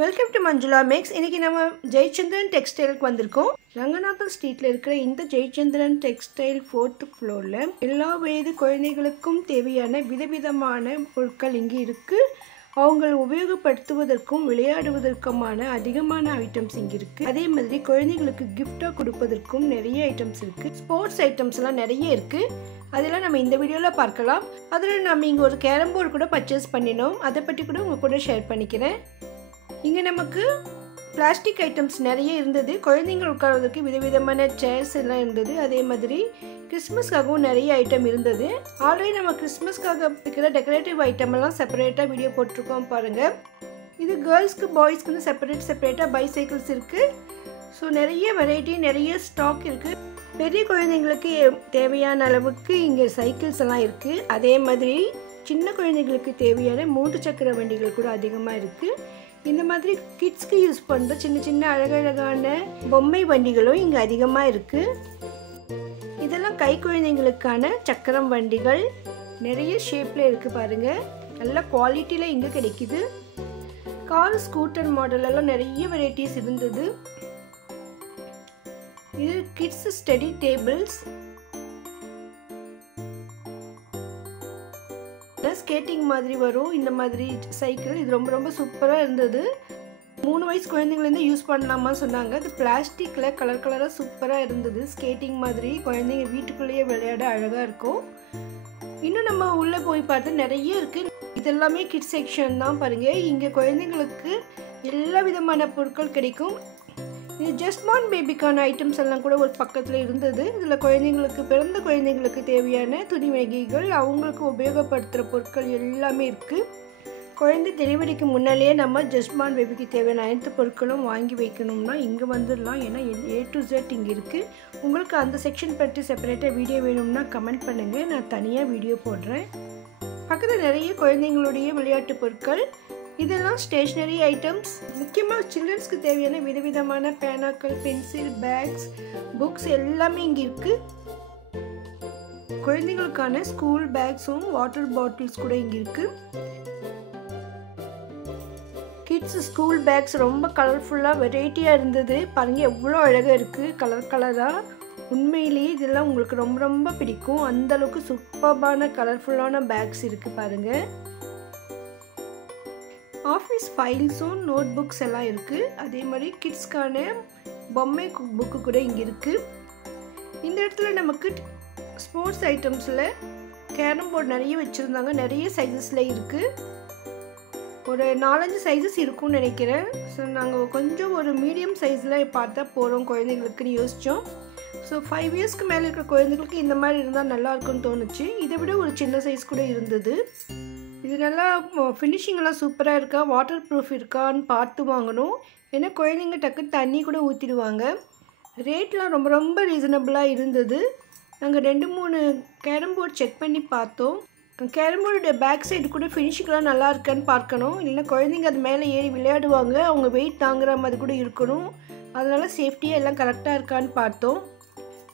Welcome to Manjula maths. இன்றைக்கி நம்ம ஜெயச்சந்திரன் டெக்ஸ்டைலுக்கு வந்திருக்கோம். ரங்கநாதன் ஸ்ட்ரீட்டில் இருக்கிற இந்த ஜெயச்சந்திரன் டெக்ஸ்டைல் 4th ஃப்ளோரில் எல்லா வயது குழந்தைகளுக்கும் தேவையான விதவிதமான பொருட்கள் இங்கே இருக்குது. அவங்களை உபயோகப்படுத்துவதற்கும் விளையாடுவதற்குமான அதிகமான ஐட்டம்ஸ் இங்கே இருக்குது. அதே மாதிரி குழந்தைகளுக்கு கிஃப்டாக கொடுப்பதற்கும் நிறைய ஐட்டம்ஸ் இருக்குது. ஸ்போர்ட்ஸ் ஐட்டம்ஸ்லாம் நிறைய இருக்குது. அதெல்லாம் நம்ம இந்த வீடியோவில் பார்க்கலாம். அதில் நம்ம இங்கே ஒரு கேரம் போர்டு கூட பர்ச்சேஸ் பண்ணினோம். அதை பற்றி கூட உங்கள் கூட ஷேர் பண்ணிக்கிறேன். இங்கே நமக்கு பிளாஸ்டிக் ஐட்டம்ஸ் நிறைய இருந்தது. குழந்தைங்கள் உட்கார்றதுக்கு விதவிதமான சேர்ஸ் எல்லாம் இருந்தது. அதே மாதிரி கிறிஸ்மஸ்க்காகவும் நிறைய ஐட்டம் இருந்தது. ஆல்ரெடி நம்ம கிறிஸ்மஸ்க்காக இருக்கிற டெக்கரேட்டிவ் ஐட்டம் எல்லாம் செப்பரேட்டாக வீடியோ போட்டிருக்கோம் பாருங்கள். இது கேர்ள்ஸ்க்கு பாய்ஸ்க்குன்னு செப்பரேட்டாக பைசைக்கிள்ஸ் இருக்குது. ஸோ நிறைய வெரைட்டி, நிறைய ஸ்டாக் இருக்குது. பெரிய குழந்தைங்களுக்கு தேவையான அளவுக்கு இங்கே சைக்கிள்ஸ் எல்லாம் இருக்குது. அதே மாதிரி சின்ன குழந்தைங்களுக்கு தேவையான 3 சக்கர வண்டிகள் கூட அதிகமாக இருக்குது. இந்த மாதிரி கிட்ஸ்க்கு யூஸ் பண்ணுற சின்ன சின்ன அழகழகான பொம்மை வண்டிகளும் இங்கே அதிகமாக இருக்குது. இதெல்லாம் கை குழந்தைங்களுக்கான சக்கரம் வண்டிகள் நிறைய ஷேப்பில் இருக்குது பாருங்கள். நல்ல குவாலிட்டியில் இங்கே கிடைக்குது. கார், ஸ்கூட்டர் மாடலெல்லாம் நிறைய வெரைட்டிஸ் இருந்தது. இது கிட்ஸ் ஸ்டடி டேபிள்ஸ், ஸ்கேட்டிங் மாதிரி வரும். இந்த மாதிரி சைக்கிள் இது ரொம்ப ரொம்ப சூப்பராக இருந்தது. 3 வயசு குழந்தைங்கலேருந்து யூஸ் பண்ணலாமா சொன்னாங்க. அது பிளாஸ்டிக்கில் கலர் கலராக சூப்பராக இருந்தது. ஸ்கேட்டிங் மாதிரி குழந்தைங்க வீட்டுக்குள்ளேயே விளையாட அழகாக இருக்கும். இன்னும் நம்ம உள்ளே போய் பார்த்து நிறைய இருக்குது. இதெல்லாமே கிட்ஸ் செக்ஷன் தான் பாருங்கள். இங்கே குழந்தைங்களுக்கு எல்லா விதமான பொருட்கள் கிடைக்கும். இது ஜஸ்ட்மான் பேபிக்கான ஐட்டம்ஸ் எல்லாம் கூட ஒரு பக்கத்தில் இருந்தது. இதில் குழந்தைங்களுக்கு, பிறந்த குழந்தைங்களுக்கு தேவையான துணி வகைகள், அவங்களுக்கு உபயோகப்படுத்துகிற பொருட்கள் எல்லாமே இருக்குது. குழந்தை டெலிவரிக்கு முன்னாலேயே நம்ம ஜஸ்ட்மான் பேபிக்கு தேவையான அனைத்து பொருட்களும் வாங்கி வைக்கணும்னா இங்கே வந்துடலாம். ஏன்னா A to Z இங்கே இருக்குது. உங்களுக்கு அந்த செக்ஷன் பற்றி செப்பரேட்டாக வீடியோ வேணும்னா கமெண்ட் பண்ணுங்கள், நான் தனியாக வீடியோ போடுறேன். பக்கத்தில் நிறைய குழந்தைங்களுடைய விளையாட்டு பொருட்கள், இதெல்லாம் ஸ்டேஷ்னரி ஐட்டம்ஸ். முக்கியமாக சில்ட்ரன்ஸ்க்கு தேவையான விதவிதமான பேனாக்கள், பென்சில், பேக்ஸ், புக்ஸ் எல்லாமே இங்கே இருக்குது. குழந்தைங்களுக்கான ஸ்கூல் பேக்ஸும் வாட்டர் பாட்டில்ஸ் கூட இங்கே இருக்குது. கிட்ஸ் ஸ்கூல் பேக்ஸ் ரொம்ப கலர்ஃபுல்லாக வெரைட்டியாக இருந்தது. பாருங்கள் எவ்வளோ அழகாக இருக்குது, கலர் கலராக. உண்மையிலேயே இதெல்லாம் உங்களுக்கு ரொம்ப ரொம்ப பிடிக்கும். அந்தளவுக்கு சூப்பர்பான கலர்ஃபுல்லான பேக்ஸ் இருக்குது பாருங்கள். ஆஃபீஸ் ஃபைல்ஸும் நோட் புக்ஸ் எல்லாம் இருக்குது. அதே மாதிரி கிட்ஸ்க்கான பொம்மை புக்கு கூட இங்கே இருக்குது. இந்த இடத்துல நமக்கு ஸ்போர்ட்ஸ் ஐட்டம்ஸில் கேரம் போர்டு நிறைய வச்சுருந்தாங்க. நிறைய சைஸஸில் இருக்குது. ஒரு 4-5 சைஸஸ் இருக்கும்னு நினைக்கிறேன். ஸோ நாங்கள் கொஞ்சம் ஒரு மீடியம் சைஸில் பார்த்தா போகிறோம் குழந்தைங்களுக்குன்னு யோசித்தோம். ஸோ 5 இயர்ஸ்க்கு மேலே இருக்கிற குழந்தைங்களுக்கு இந்த மாதிரி இருந்தால் நல்லாயிருக்குன்னு தோணுச்சு. இதை விட ஒரு சின்ன சைஸ் கூட இருந்தது. இது நல்லா ஃபினிஷிங்கெல்லாம் சூப்பராக இருக்கா, வாட்டர் ப்ரூஃப் இருக்கான்னு பார்த்து வாங்கணும். ஏன்னா குழந்தைங்க டக்குன்னு தண்ணி கூட ஊற்றிடுவாங்க. ரேட்லாம் ரொம்ப ரொம்ப ரீசனபிளாக இருந்தது. நாங்கள் 2-3 கேரம் போர்டு செக் பண்ணி பார்த்தோம். கேரம் போர்டு பேக் சைடு கூட ஃபினிஷிங்லாம் நல்லா இருக்கான்னு பார்க்கணும். இல்லைன்னா குழந்தைங்க அது மேலே ஏறி விளையாடுவாங்க, அவங்க வெயிட் தாங்குற மாதிரி கூட இருக்கணும். அதனால் சேஃப்டியாக எல்லாம் கரெக்டாக இருக்கான்னு பார்த்தோம்.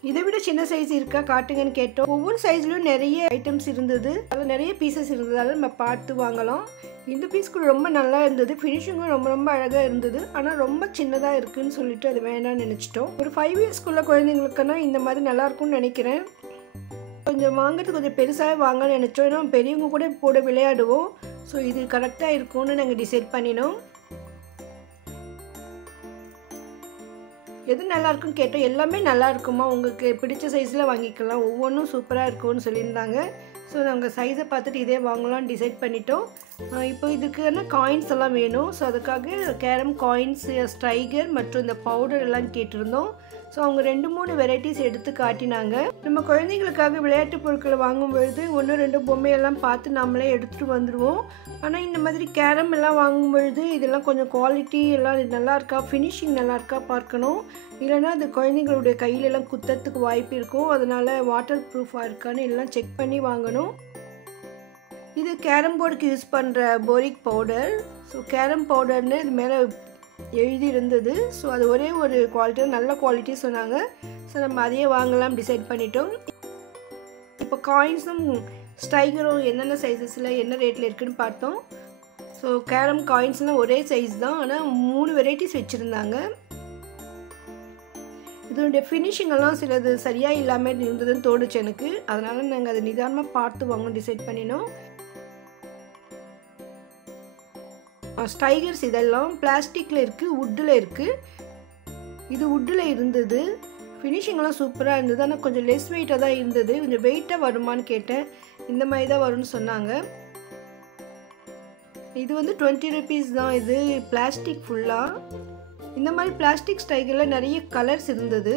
இதை விட சின்ன சைஸ் இருக்கா காட்டுங்கன்னு கேட்டோம். ஒவ்வொரு சைஸ்லையும் நிறைய ஐட்டம்ஸ் இருந்தது. அதில் நிறைய பீசஸ் இருந்ததால் நம்ம பார்த்து வாங்கலாம். இந்த பீஸ் கூட ரொம்ப நல்லா இருந்தது. ஃபினிஷிங்கும் ரொம்ப ரொம்ப அழகாக இருந்தது. ஆனால் ரொம்ப சின்னதாக இருக்குதுன்னு சொல்லிட்டு அது வேணாம்னு நினச்சிட்டோம். ஒரு 5 இயர்ஸ்க்குள்ள குழந்தைங்களுக்குன்னா இந்த மாதிரி நல்லாயிருக்கும்னு நினைக்கிறேன். கொஞ்சம் வாங்கிறது கொஞ்சம் பெருசாக வாங்கன்னு நினச்சோம். ஏன்னா பெரியவங்க கூட விளையாடுவோம். ஸோ இது கரெக்டாக இருக்கும்னு நாங்கள் டிசைட் பண்ணினோம். எது நல்லா இருக்குன்னு கேட்டோம். எல்லாமே நல்லா இருக்குமா, உங்களுக்கு பிடிச்ச சைஸில் வாங்கிக்கலாம், ஒவ்வொன்றும் சூப்பராக இருக்கும்னு சொல்லியிருந்தாங்க. ஸோ நாங்கள் சைஸை பார்த்துட்டு இதே வாங்கலாம்னு டிசைட் பண்ணிட்டோம். இப்போ இதுக்கான காயின்ஸ் எல்லாம் வேணும். ஸோ அதுக்காக கேரம் காயின்ஸ், ஸ்ட்ரைகர் மற்றும் இந்த பவுடர் எல்லாம் கேட்டிருந்தோம். ஸோ அவங்க 2-3 வெரைட்டிஸ் எடுத்து காட்டினாங்க. நம்ம குழந்தைங்களுக்காக விளையாட்டு பொருட்களை வாங்கும்பொழுது 1-2 பொம்மையெல்லாம் பார்த்து நம்மளே எடுத்துகிட்டு வந்துடுவோம். ஆனால் இந்த மாதிரி கேரம் எல்லாம் வாங்கும்பொழுது இதெல்லாம் கொஞ்சம் குவாலிட்டி எல்லாம் நல்லா இருக்கா, ஃபினிஷிங் நல்லா இருக்கா பார்க்கணும். இல்லைனா அது குழந்தைங்களுடைய கையிலெல்லாம் குத்தத்துக்கு வாய்ப்பு இருக்கும். அதனால் வாட்டர் ப்ரூஃபாக இருக்கான்னு எல்லாம் செக் பண்ணி வாங்கணும். இது கேரம் போர்டுக்கு யூஸ் பண்ணுற போரிக் பவுடர். ஸோ கேரம் பவுடர்னு இது மேலே எழுதி இருந்தது. ஸோ அது ஒரே ஒரு குவாலிட்டியாக நல்ல குவாலிட்டி சொன்னாங்க. ஸோ நம்ம அதையே வாங்கலாம் டிசைட் பண்ணிட்டோம். இப்போ காயின்ஸும் ஸ்ட்ரைகரும் என்னென்ன சைஸஸில் என்ன ரேட்டில் இருக்குதுன்னு பார்த்தோம். ஸோ ஸோ கேரம் காயின்ஸ்லாம் ஒரே சைஸ் தான், ஆனால் 3 வெரைட்டிஸ் வச்சுருந்தாங்க. இதனுடைய ஃபினிஷிங்கெல்லாம் சிலது சரியாக இல்லாமல் இருந்ததுன்னு தோணுச்சு எனக்கு. அதனால் நாங்கள் அதை நிதானமாக பார்த்து வாங்கணும் டிசைட் பண்ணினோம். ஸ்டைகர்ஸ் இதெல்லாம் பிளாஸ்டிக்கில் இருக்குது, வுட்டில் இருக்குது. இது வுட்டில் இருந்தது. ஃபினிஷிங்கெல்லாம் சூப்பராக இருந்தது, ஆனால் கொஞ்சம் லெஸ் வெயிட்டாக தான் இருந்தது. கொஞ்சம் வெயிட்டாக வருமானு கேட்டேன். இந்த மாதிரி தான் வரும்னு சொன்னாங்க. இது வந்து 20 rupees தான். இது பிளாஸ்டிக் ஃபுல்லாக. இந்த மாதிரி பிளாஸ்டிக் ஸ்டைகரில் நிறைய கலர்ஸ் இருந்தது.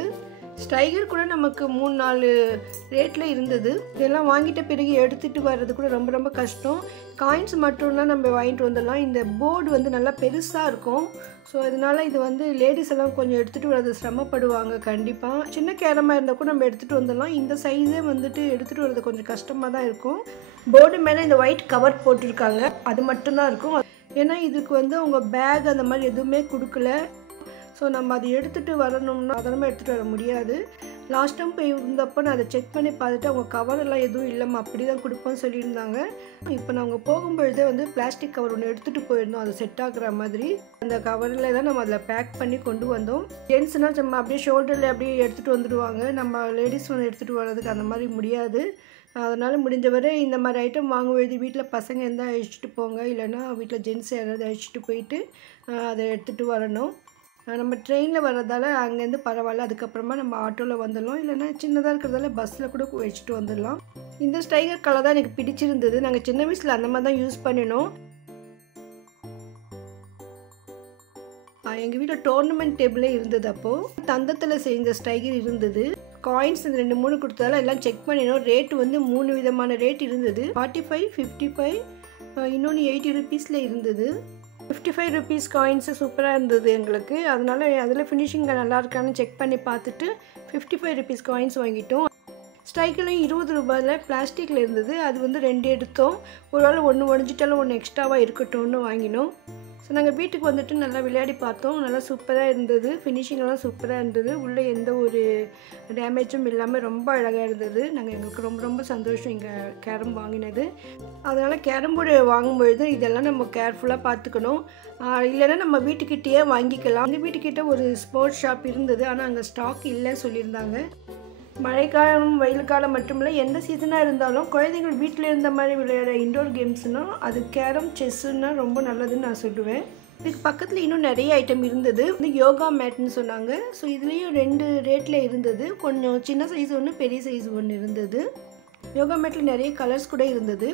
ஸ்டைகர் கூட நமக்கு 3-4 ரேட்டில் இருந்தது. இதெல்லாம் வாங்கிட்ட பிறகு எடுத்துகிட்டு வர்றது கூட ரொம்ப ரொம்ப கஷ்டம். காயின்ஸ் மட்டும்லாம் நம்ம வாங்கிட்டு வந்துடலாம். இந்த போர்டு வந்து நல்லா பெருசாக இருக்கும். ஸோ அதனால் இது வந்து லேடிஸ் எல்லாம் கொஞ்சம் எடுத்துகிட்டு வர்றது சிரமப்படுவாங்க. கண்டிப்பாக சின்ன கேரமாக இருந்தால் கூட நம்ம எடுத்துகிட்டு வந்துடலாம். இந்த சைஸே வந்துட்டு எடுத்துகிட்டு வர்றது கொஞ்சம் கஷ்டமாக தான் இருக்கும். போர்டு மேலே இந்த ஒயிட் கவர் போட்டிருக்காங்க, அது மட்டும்தான் இருக்கும். ஏன்னா இதுக்கு வந்து அவங்க பேக் அந்த மாதிரி எதுவுமே கொடுக்கல. ஸோ நம்ம அதை எடுத்துகிட்டு வரணும்னா அதெல்லாம் எடுத்துகிட்டு வர முடியாது. லாஸ்ட் டைம் போய் இருந்தப்போ நான் அதை செக் பண்ணி பார்த்துட்டு அவங்க கவரெல்லாம் எதுவும் இல்லைம்மா, அப்படி தான் கொடுப்போம்னு சொல்லியிருந்தாங்க. இப்போ நாங்கள் போகும்பொழுதே வந்து பிளாஸ்டிக் கவர் ஒன்று எடுத்துகிட்டு போயிருந்தோம், அது செட் ஆகுற மாதிரி. அந்த கவரில் தான் நம்ம அதில் பேக் பண்ணி கொண்டு வந்தோம். ஜென்ட்ஸ்னால் நம்ம அப்படியே ஷோல்டரில் அப்படியே எடுத்துகிட்டு வந்துடுவாங்க. நம்ம லேடிஸ் வந்து எடுத்துகிட்டு வர்றதுக்கு அந்த மாதிரி முடியாது. அதனால் முடிஞ்சவரை இந்த மாதிரி ஐட்டம் வாங்கும்பொழுது வீட்டில் பசங்க இருந்தால் அழிச்சிட்டு போங்க, இல்லைன்னா வீட்டில் ஜென்ட்ஸ் யாராவது அழிச்சிட்டு போயிட்டு அதை எடுத்துகிட்டு வரணும். நம்ம ட்ரெயினில் வர்றதால அங்கேருந்து பரவாயில்ல. அதுக்கப்புறமா நம்ம ஆட்டோவில் வந்துடலாம், இல்லைன்னா சின்னதாக இருக்கிறதால பஸ்ஸில் கூட வச்சுட்டு வந்துடலாம். இந்த ஸ்டைகர் கலர் தான் எனக்கு பிடிச்சிருந்தது. நாங்கள் சின்ன வயசில் அந்த மாதிரி தான் யூஸ் பண்ணினோம். எங்கள் வீட்டில் டோர்னமெண்ட் டேபிளே இருந்தது. அப்போது தந்தத்தில் செஞ்ச ஸ்டைகர் இருந்தது. காயின்ஸ் 2-3 கொடுத்ததால எல்லாம் செக் பண்ணினோம். ரேட்டு வந்து 3 விதமான ரேட் இருந்தது. 45, 55, இன்னொன்று 80 rupeesல இருந்தது. 55 rupees காயின்ஸு சூப்பராக இருந்தது எங்களுக்கு. அதனால் அதில் ஃபினிஷிங் நல்லா இருக்கான்னு செக் பண்ணி பார்த்துட்டு 55 rupees காயின்ஸ் வாங்கிட்டோம். ஸ்டைக்கெல்லாம் 20 ரூபாயில் பிளாஸ்டிக்கில் இருந்தது. அது வந்து 2 எடுத்தோம். ஒரு வேளை ஒன்று உடஞ்சிட்டாலும் ஒன்று எக்ஸ்ட்ராவாக இருக்கட்டும்னு வாங்கினோம். ஸோ நாங்கள் வீட்டுக்கு வந்துட்டு நல்லா விளையாடி பார்த்தோம். நல்லா சூப்பராக இருந்தது. ஃபினிஷிங்கெல்லாம் சூப்பராக இருந்தது. உள்ளே எந்த ஒரு டேமேஜும் இல்லாமல் ரொம்ப அழகாக இருந்தது. எங்களுக்கு ரொம்ப ரொம்ப சந்தோஷம் இங்கே கேரம் வாங்கினது. அதனால் கேரம் போர்டு வாங்கும்பொழுது இதெல்லாம் நம்ம கேர்ஃபுல்லாக பார்த்துக்கணும். இல்லைன்னா நம்ம வீட்டுக்கிட்டேயே வாங்கிக்கலாம். எங்கள் வீட்டுக்கிட்ட ஒரு ஸ்போர்ட்ஸ் ஷாப் இருந்தது, ஆனால் அங்கே ஸ்டாக் இல்லைன்னு சொல்லியிருந்தாங்க. மழைக்காலம் வெயில் காலம் மட்டும் இல்லை, எந்த சீசனாக இருந்தாலும் குழந்தைகள் வீட்டில் இருந்த மாதிரி விளையாட இன்டோர் கேம்ஸ்னால் அது கேரம் செஸ்ஸுன்னா ரொம்ப நல்லதுன்னு நான் சொல்லுவேன். இதுக்கு பக்கத்தில் இன்னும் நிறைய ஐட்டம் இருந்தது. யோகா மேட்னு சொன்னாங்க. ஸோ இதுலேயும் 2 ரேட்டில் இருந்தது. கொஞ்சம் சின்ன சைஸ் ஒன்று, பெரிய சைஸ் ஒன்று இருந்தது. யோகா மேட்டில் நிறைய கலர்ஸ் கூட இருந்தது.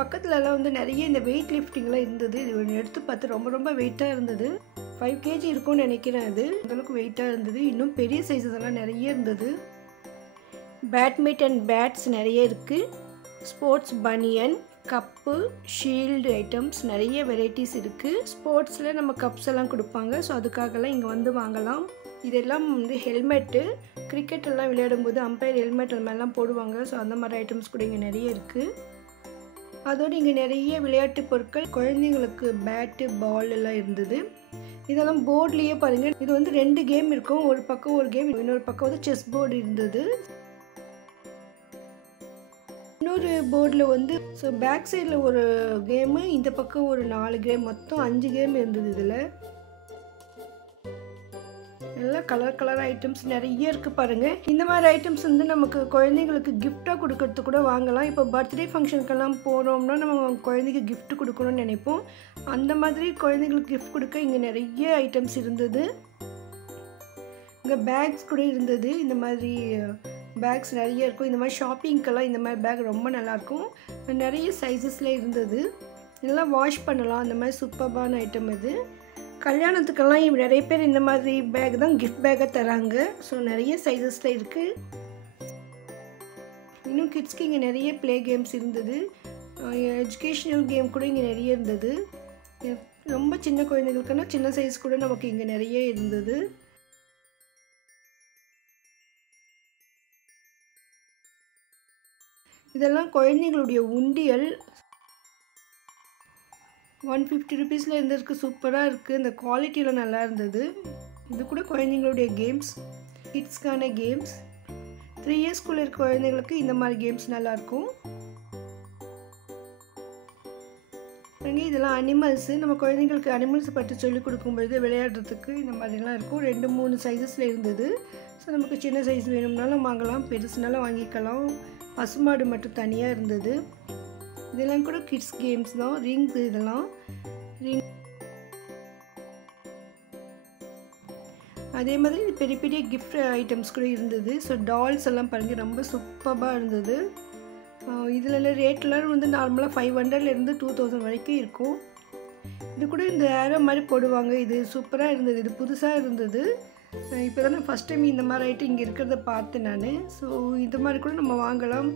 பக்கத்துலலாம் வந்து நிறைய இந்த வெயிட் லிஃப்டிங்லாம் இருந்தது. இது ஒன்று எடுத்து பார்த்து ரொம்ப ரொம்ப வெயிட்டாக இருந்தது. 5 kg இருக்கும்னு நினைக்கிறேன். அது அந்தளவுக்கு வெயிட்டாக இருந்தது. இன்னும் பெரிய சைஸஸ் எல்லாம் நிறைய இருந்தது. பேட்மிண்டன் பேட்ஸ் நிறைய இருக்குது. ஸ்போர்ட்ஸ் பனியன், கப்பு, ஷீல்டு ஐட்டம்ஸ் நிறைய வெரைட்டிஸ் இருக்குது. ஸ்போர்ட்ஸில் நம்ம கப்ஸ் எல்லாம் கொடுப்பாங்க. ஸோ அதுக்காகலாம் இங்கே வந்து வாங்கலாம். இதெல்லாம் வந்து ஹெல்மெட்டு, கிரிக்கெட் எல்லாம் விளையாடும்போது அம்பையர் ஹெல்மெட் அந்த மாதிரிலாம் போடுவாங்க. ஸோ அந்த மாதிரி ஐட்டம்ஸ் கூட இங்கே நிறைய இருக்குது. அதோடு இங்கே நிறைய விளையாட்டு பொருட்கள், குழந்தைங்களுக்கு பேட்டு, பால் எல்லாம் இருந்தது. இதெல்லாம் போர்ட்லேயே பாருங்கள். இது வந்து 2 கேம் இருக்கும். ஒரு பக்கம் ஒரு கேம், இன்னொரு பக்கம் வந்து செஸ் போர்டு இருந்தது. இன்னொரு போர்டில் வந்து ஸோ பேக் சைடில் ஒரு கேமு, இந்த பக்கம் ஒரு 4 கேம், மொத்தம் 5 கேம் இருந்தது. இதில் எல்லாம் கலர் ஐட்டம்ஸ் நிறைய இருக்குது பாருங்கள். இந்த மாதிரி ஐட்டம்ஸ் வந்து நமக்கு குழந்தைங்களுக்கு கிஃப்டாக கொடுக்கறதுக்கு கூட வாங்கலாம். இப்போ பர்த்டே ஃபங்க்ஷனுக்கெல்லாம் போகிறோம்னா நம்ம குழந்தைக்கு கிஃப்ட் கொடுக்கணும்னு நினைப்போம். அந்த மாதிரி குழந்தைங்களுக்கு கிஃப்ட் கொடுக்க இங்கே நிறைய ஐட்டம்ஸ் இருந்தது. இங்கே பேக்ஸ் கூட இருந்தது. இந்த மாதிரி பேக்ஸ் நிறைய இருக்கும். இந்த மாதிரி ஷாப்பிங்க்கெல்லாம் இந்த மாதிரி பேக் ரொம்ப நல்லாயிருக்கும். நிறைய சைஸஸில் இருந்தது. இதெல்லாம் வாஷ் பண்ணலாம். அந்த மாதிரி சூப்பர்பான ஐட்டம் இது. கல்யாணத்துக்கெல்லாம் நிறைய பேர் இந்த மாதிரி பேக் தான் கிஃப்ட் பேக்காக தராங்க. ஸோ நிறைய சைஸஸில் இருக்குது. இன்னும் கிட்ஸ்க்கு இங்கே நிறைய ப்ளே கேம்ஸ் இருந்தது. எஜுகேஷ்னல் கேம் கூட இங்கே நிறைய இருந்தது. ரொம்ப சின்ன குழந்தைங்களுக்குன்னா சின்ன சைஸ் கூட நமக்கு இங்கே நிறைய இருந்தது. இதெல்லாம் குழந்தைங்களுடைய உண்டியல். 150 rupeesல இருந்ததுக்கு சூப்பராக இருக்குது. இந்த குவாலிட்டியில் நல்லா இருந்தது. இது கூட குழந்தைங்களுடைய கேம்ஸ், கிட்ஸ்க்கான கேம்ஸ். 3 இயர்ஸ்க்குள்ளே இருக்க குழந்தைங்களுக்கு இந்த மாதிரி கேம்ஸ் நல்லாயிருக்கும். பாருங்கள், இதெல்லாம் அனிமல்ஸு. நம்ம குழந்தைங்களுக்கு அனிமல்ஸ் பற்றி சொல்லிக் கொடுக்கும்பொழுது விளையாடுறதுக்கு இந்த மாதிரிலாம் இருக்கும். 2-3 சைஸஸில் இருந்தது. ஸோ நமக்கு சின்ன சைஸ் வேணும்னாலும் வாங்கலாம், பெருசுனாலும் வாங்கிக்கலாம். பசுமாடு மட்டும் தனியாக இருந்தது. இதெல்லாம் கூட கிட்ஸ் கேம்ஸ் தான். ரிங்ஸ், இதெல்லாம் ரிங். அதே மாதிரி பெரிய பெரிய கிஃப்ட் ஐட்டம்ஸ் கூட இருந்தது. ஸோ டால்ஸ் எல்லாம் பாருங்கள், ரொம்ப சூப்பராக இருந்தது. இதில் ரேட்லாம் வந்து நார்மலாக 500லேருந்து 2000 வரைக்கும் இருக்கும். இது கூட இந்த ஏரோ மாதிரி போடுவாங்க. இது சூப்பராக இருந்தது. இது புதுசாக இருந்தது. இப்போ தான் நான் ஃபஸ்ட் டைம் இந்த மாதிரி ஐட்டம் இங்கே இருக்கிறத பார்த்தேன் நான். ஸோ இந்த மாதிரி கூட நம்ம வாங்கலாம்.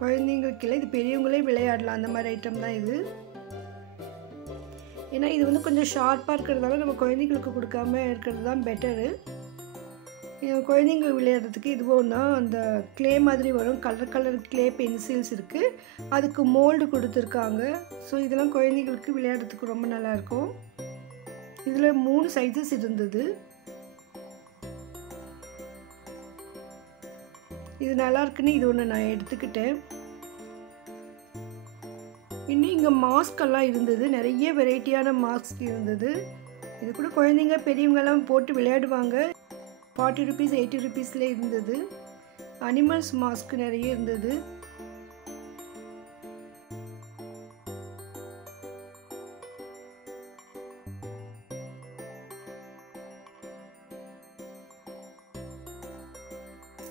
குழந்தைங்களுக்கு இல்லை, இது பெரியவங்களே விளையாடலாம். அந்த மாதிரி ஐட்டம் தான் இது. ஏன்னா இது வந்து கொஞ்சம் ஷார்ப்பாக இருக்கிறதால நம்ம குழந்தைங்களுக்கு கொடுக்காம இருக்கிறது தான் பெட்டரு. குழந்தைங்க விளையாடுறதுக்கு இதுவும் தான். அந்த க்ளே மாதிரி வரும், கலர் கலர் க்ளே பென்சில்ஸ் இருக்குது, அதுக்கு மோல்டு கொடுத்துருக்காங்க. ஸோ இதெல்லாம் குழந்தைங்களுக்கு விளையாடுறதுக்கு ரொம்ப நல்லாயிருக்கும். இதில் 3 சைஸஸ் இருந்தது. இது நல்லா இருக்குன்னு இது ஒன்று நான் எடுத்துக்கிட்டேன். இன்னும் இங்கே மாஸ்கெல்லாம் இருந்தது. நிறைய வெரைட்டியான மாஸ்க் இருந்தது. இது கூட குழந்தைங்க பெரியவங்கெல்லாம் போட்டு விளையாடுவாங்க. 40 rupees 80 rupeesல இருந்தது. அனிமல்ஸ் மாஸ்க் நிறைய இருந்தது.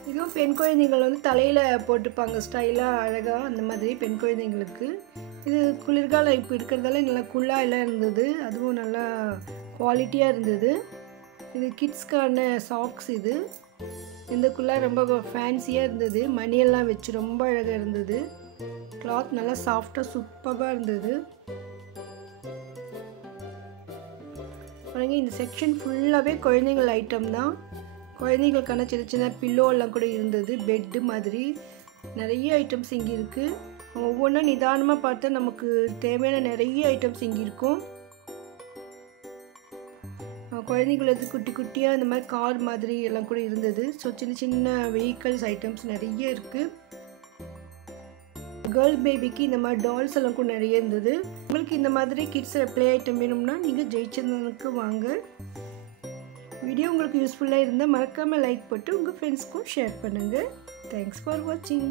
இதுவும் பெண் குழந்தைகள் வந்து தலையில் போட்டுப்பாங்க ஸ்டைலாக அழகாக, அந்த மாதிரி பெண் குழந்தைங்களுக்கு. இது குளிர்காலம் இப்போ இருக்கிறதால நல்லா குள்ளாக எல்லாம் இருந்தது. அதுவும் நல்லா குவாலிட்டியாக இருந்தது. இது கிட்ஸ்க்கான சாக்ஸ். இது இந்த குள்ளா ரொம்ப ஃபேன்சியாக இருந்தது. மணியெல்லாம் வச்சு ரொம்ப அழகாக இருந்தது. கிளாத் நல்லா சாஃப்டாக சூப்பராக இருந்தது. பாருங்க, இந்த செக்ஷன் ஃபுல்லாகவே குழந்தைங்கள் ஐட்டம் தான். குழந்தைங்களுக்கான சின்ன சின்ன பில்லோலாம் கூட இருந்தது. பெட்டு மாதிரி நிறைய ஐட்டம்ஸ் இங்கே இருக்குது. ஒவ்வொன்றா நிதானமாக பார்த்தா நமக்கு தேவையான நிறைய ஐட்டம்ஸ் இங்கே இருக்கும். குழந்தைங்களுக்கு குட்டி குட்டியாக இந்த மாதிரி கார் மாதிரி எல்லாம் கூட இருந்தது. ஸோ சின்ன சின்ன வெஹிக்கல்ஸ் ஐட்டம்ஸ் நிறைய இருக்குது. கேர்ள் பேபிக்கு இந்த மாதிரி டால்ஸ் எல்லாம் கூட நிறைய இருந்தது. உங்களுக்கு இந்த மாதிரி கிட்ஸ் ப்ளே ஐட்டம் வேணும்னா நீங்கள் ஜெயச்சந்திரனுக்கு வாங்க. வீடியோ உங்களுக்கு யூஸ்ஃபுல்லாக இருந்தால் மறக்காமல் லைக் போட்டு உங்கள் ஃப்ரெண்ட்ஸ்க்கும் ஷேர் பண்ணுங்கள். தேங்க்ஸ் ஃபார் வாட்சிங்.